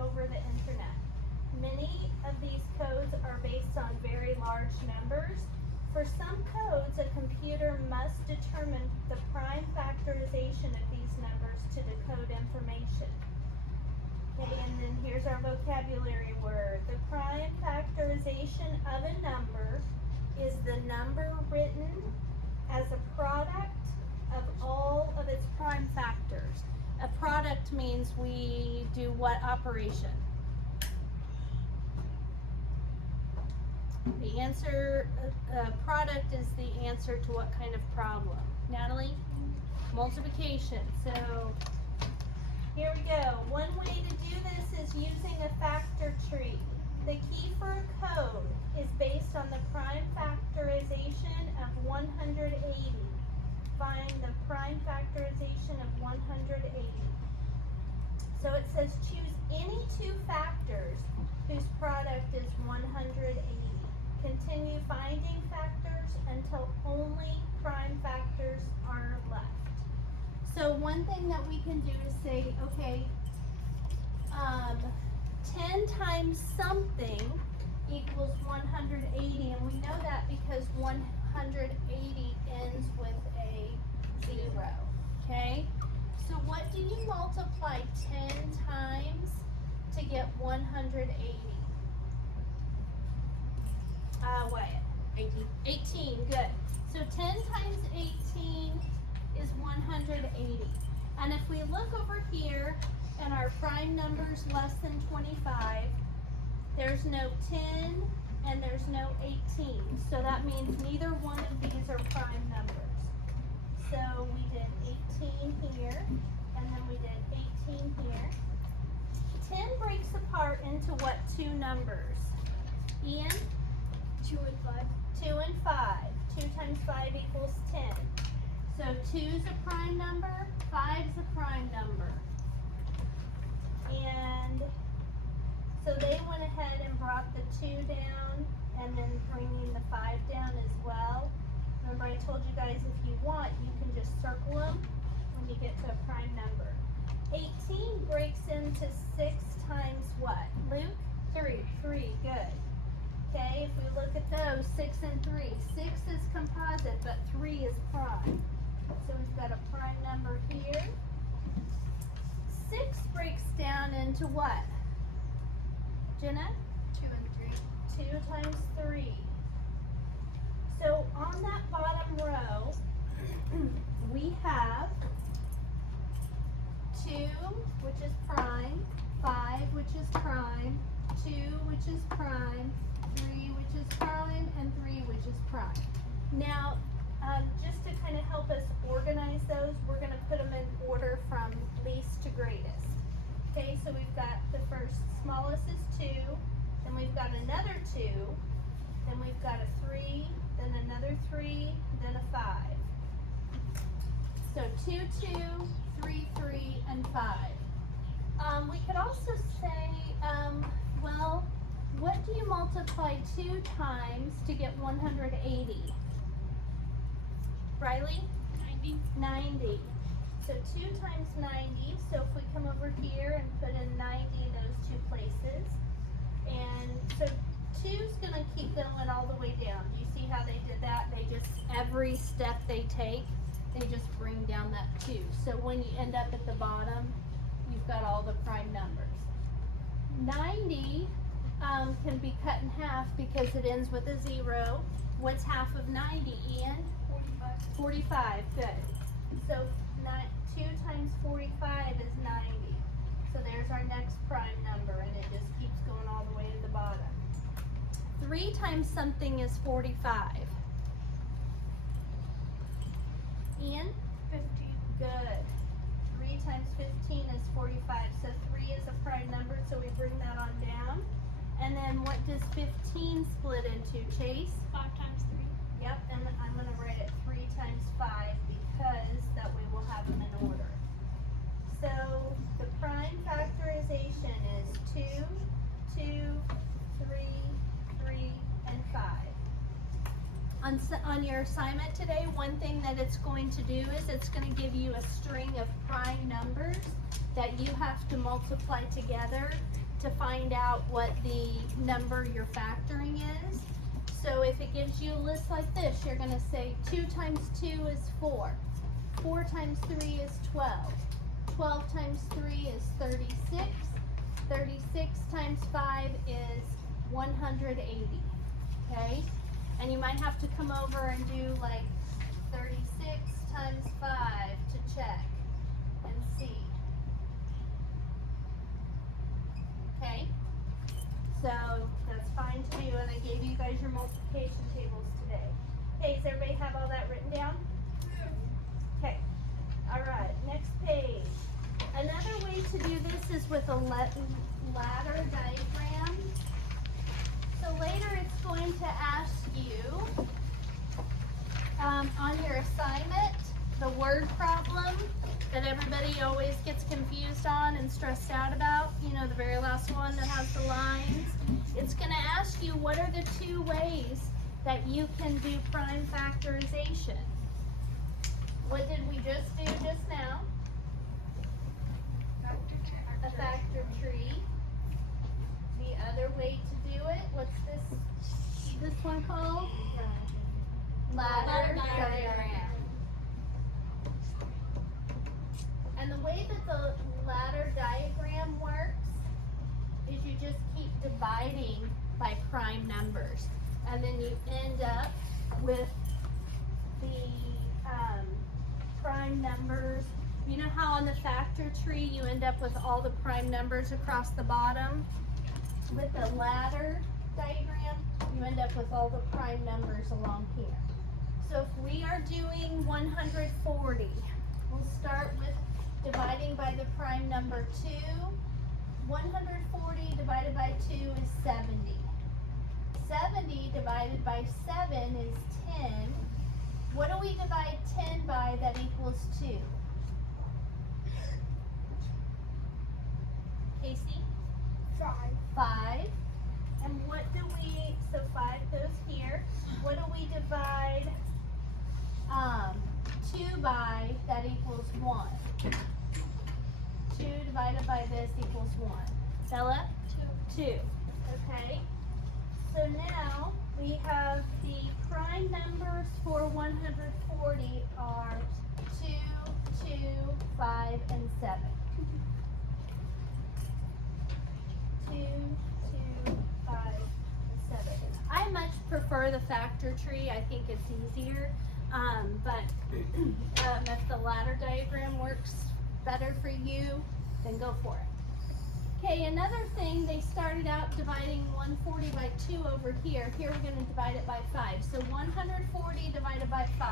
over the internet. Many of these codes are based on very large numbers. For some codes, a computer must determine the prime factorization of these numbers to decode information. Okay, and then here's our vocabulary word. The prime factorization of a number is the number written as a product of all of its prime factors. A product means we do what operation? The answer, product is the answer to what kind of problem? Natalie? Multiplication. So here we go. One way to do this is using a factor tree. The key for a code is based on the prime factorization of 180. Find the prime factorization of 180. So it says choose any two factors whose product is 180. Continue finding factors until only prime factors are left. So one thing that we can do is say, okay, 10 times something equals 180, and we know that because 180 ends with a 0, okay? So what do you multiply 10 times to get 180? Wyatt? 18. 18, good. So 10 times 18 is 180. And if we look over here and our prime number's less than 25, there's no 10 and there's no 18. So that means neither one of these are prime numbers. So we did 18 here, and then we did 18 here. 10 breaks apart into what two numbers? Ian? 2 and 5. 2 and 5. 2 times 5 equals 10. So 2 is a prime number, 5 is a prime number. And so they went ahead and brought the 2 down and then bringing the 5 down as well. Remember I told you guys if you want, you can just circle them when you get to a prime number. 18 breaks into 6 times what? Luke? 3. 3, good. Okay, if we look at those, 6 and 3. 6 is composite, but 3 is prime. So we've got a prime number here. 6 breaks down into what? Jenna? 2 and 3. 2 times 3. So on that bottom row, we have 2, which is prime, 5, which is prime, 2, which is prime, 3, which is prime, and 3, which is prime. Now, just to kind of help us organize those, we're going to put them in order from least to greatest. Okay, so we've got the first smallest is 2, then we've got another 2, then we've got a 3, then another 3, then a 5. So 2, 2, 3, 3, and 5. We could also say, well, what do you multiply 2 times to get 180? Riley? 90. 90. So 2 times 90, so if we come over here and put in 90 those 2 places, and so 2 is going to keep going all the way down. Do you see how they did that? They just, every step they take, they just bring down that 2. So when you end up at the bottom, you've got all the prime numbers. 90 can be cut in half because it ends with a 0. What's half of 90, Ian? 45. 45, good. So 2 times 45 is 90. So there's our next prime number, and it just keeps going all the way to the bottom. 3 times something is 45. Ian? 15. Good. 3 times 15 is 45. So 3 is a prime number, so we bring that on down. And then what does 15 split into, Chase? 5 times 3. Yep, and I'm going to write it 3 times 5 because that way we'll have them in order. So the prime factorization is 2, 2, 3, 3, and 5. On your assignment today, one thing that it's going to do is it's going to give you a string of prime numbers that you have to multiply together to find out what the number you're factoring is. So if it gives you a list like this, you're going to say 2 times 2 is 4. 4 times 3 is 12. 12 times 3 is 36. 36 times 5 is 180. Okay? And you might have to come over and do like 36 times 5 to check and see. Okay? So that's fine to do, and I gave you guys your multiplication tables today. Hey, does everybody have all that written down? Okay. All right, next page. Another way to do this is with a ladder diagram. So later it's going to ask you on your assignment, the word problem that everybody always gets confused on and stressed out about, you know, the very last one that has the lines. It's going to ask you what are the 2 ways that you can do prime factorization. What did we just do just now? A factor tree. The other way to do it, what's this one called? Ladder diagram. And the way that the ladder diagram works is you just keep dividing by prime numbers. And then you end up with the prime numbers. You know how on the factor tree you end up with all the prime numbers across the bottom? With the ladder diagram, you end up with all the prime numbers along here. So if we are doing 140, we'll start with dividing by the prime number 2. 140 divided by 2 is 70. 70 divided by 7 is 10. What do we divide 10 by that equals 2? Casey? 5. 5. And what do we, so 5 goes here. What do we divide 2 by that equals 1? 2 divided by this equals 1. Bella? 2. Okay. So now we have the prime numbers for 140 are 2, 2, 5, and 7. 2, 2, 5, and 7. I much prefer the factor tree. I think it's easier. But if the ladder diagram works better for you, then go for it. Okay, another thing, they started out dividing 140 by 2 over here. Here we're going to divide it by 5. So 140 divided by 5.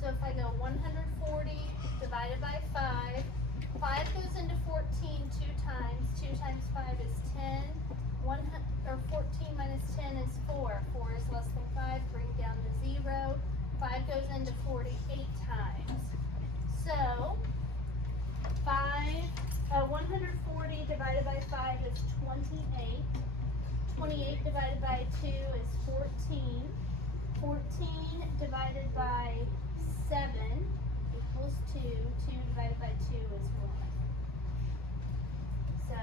So if I go 140 divided by 5, 5 goes into 14 2 times. 2 times 5 is 10. 14 minus 10 is 4. 4 is less than 5. Bring down to 0. 5 goes into 48 times. So 140 divided by 5 is 28. 28 divided by 2 is 14. 14 divided by 7 equals 2. 2 divided by 2 is 1. So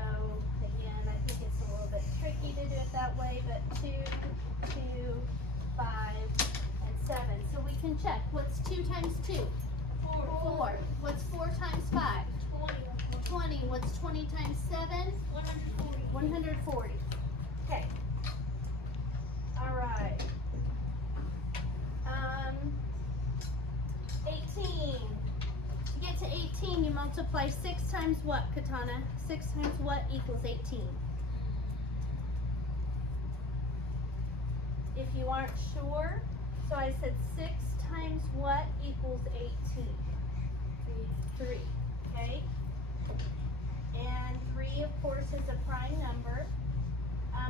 again, I think it's a little bit tricky to do it that way, but 2, 2, 5, and 7. So we can check. What's 2 times 2? 4. What's 4 times 5? 20. What's 20 times 7? 140. 140. Okay. All right. 18. To get to 18, you multiply 6 times what, Katana? 6 times what equals 18? If you aren't sure, so I said 6 times what equals 18? 3. Okay? And 3, of course, is a prime number.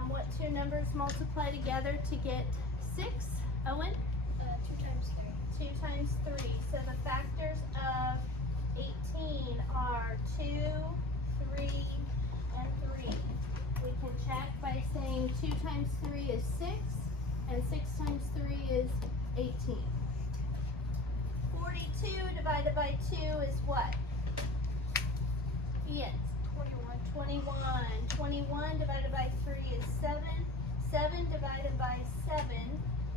What 2 numbers multiply together to get 6? Owen? 2 times 3. 2 times 3. So the factors of 18 are 2, 3, and 3. We can check by saying 2 times 3 is 6, and 6 times 3 is 18. 42 divided by 2 is what? Ian? 21. 21 divided by 3 is 7. 7 divided by 7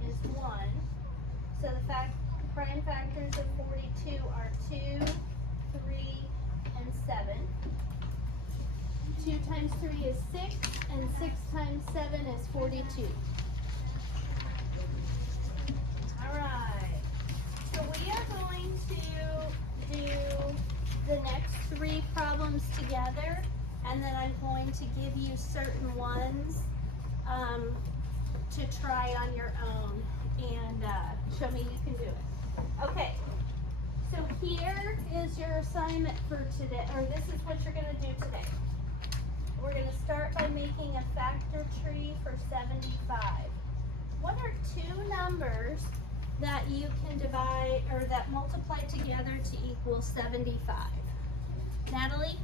is 1. So the prime factors of 42 are 2, 3, and 7. 2 times 3 is 6, and 6 times 7 is 42. Alright, so we are going to do the next 3 problems together, and then I'm going to give you certain ones to try on your own and show me you can do it. Okay, so here is your assignment for today, or this is what you're going to do today. We're going to start by making a factor tree for 75. What are 2 numbers that you can divide or that multiply together to equal 75? Natalie?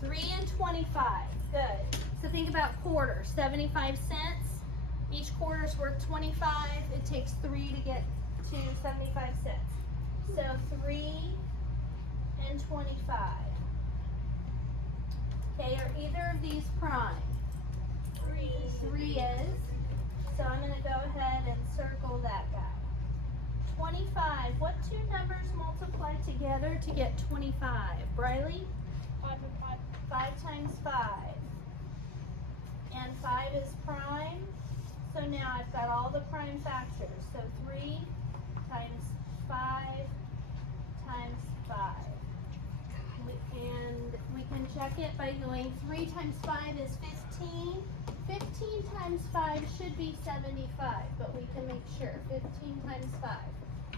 3 and 25. Good. So think about quarters. 75 cents. Each quarter is worth 25. It takes 3 to get to 75 cents. So 3 and 25. Okay, are either of these prime? 3 is. So I'm going to go ahead and circle that guy. 25. What 2 numbers multiply together to get 25? Briley? 5 and 5. 5 times 5. And 5 is prime. So now I've got all the prime factors. So 3 times 5 times 5. And we can check it by going 3 times 5 is 15. 15 times 5 should be 75, but we can make sure. 15 times 5.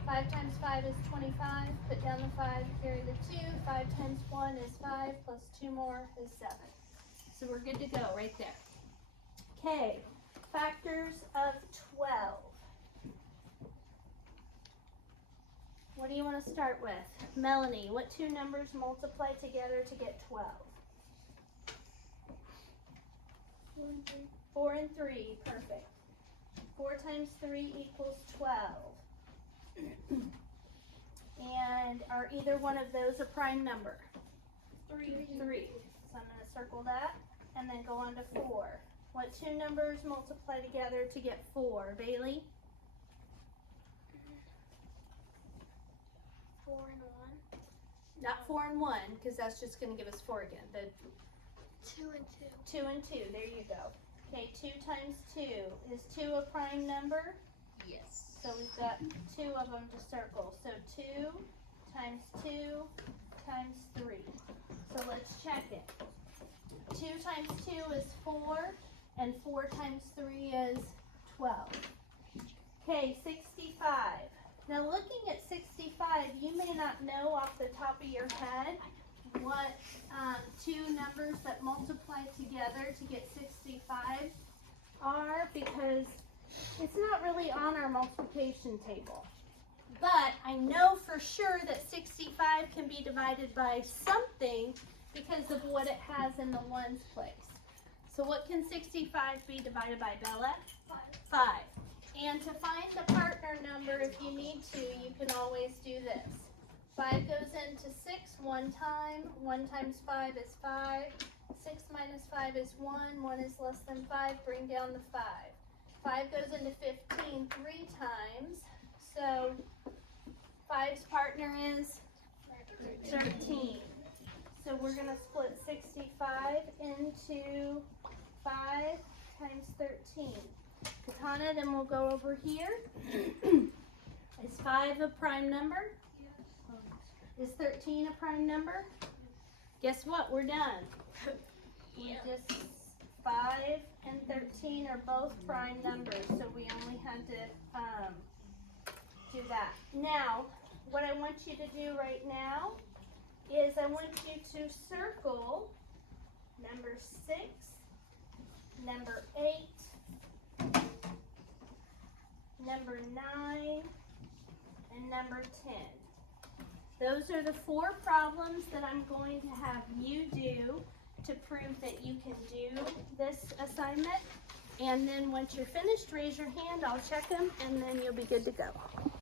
5 times 5 is 25. Put down the 5, carry the 2. 5 times 1 is 5, plus 2 more is 7. So we're good to go right there. Okay, factors of 12. What do you want to start with? Melanie, what 2 numbers multiply together to get 12? 4 and 3, perfect. 4 times 3 equals 12. And are either one of those a prime number? 3. So I'm going to circle that and then go on to 4. What 2 numbers multiply together to get 4? Bailey? 4 and 1. Not 4 and 1, because that's just going to give us 4 again. The 2 and 2. 2 and 2, there you go. Okay, 2 times 2. Is 2 a prime number? Yes. So we've got 2 of them to circle. So 2 times 2 times 3. So let's check it. 2 times 2 is 4, and 4 times 3 is 12. Okay, 65. Now looking at 65, you may not know off the top of your head what 2 numbers that multiply together to get 65 are, because it's not really on our multiplication table. But I know for sure that 65 can be divided by something because of what it has in the ones place. So what can 65 be divided by, Bella? 5. And to find the partner number, if you need to, you can always do this. 5 goes into 6 one time. 1 times 5 is 5. 6 minus 5 is 1. 1 is less than 5. Bring down the 5. 5 goes into 15 3 times. So 5's partner is 13. So we're going to split 65 into 5 times 13. Katana, then we'll go over here. Is 5 a prime number? Is 13 a prime number? Guess what? We're done. We just 5 and 13 are both prime numbers, so we only had to do that. Now, what I want you to do right now is I want you to circle number 6, number 8, number 9, and number 10. Those are the 4 problems that I'm going to have you do to prove that you can do this assignment. And then once you're finished, raise your hand, I'll check them, and then you'll be good to go.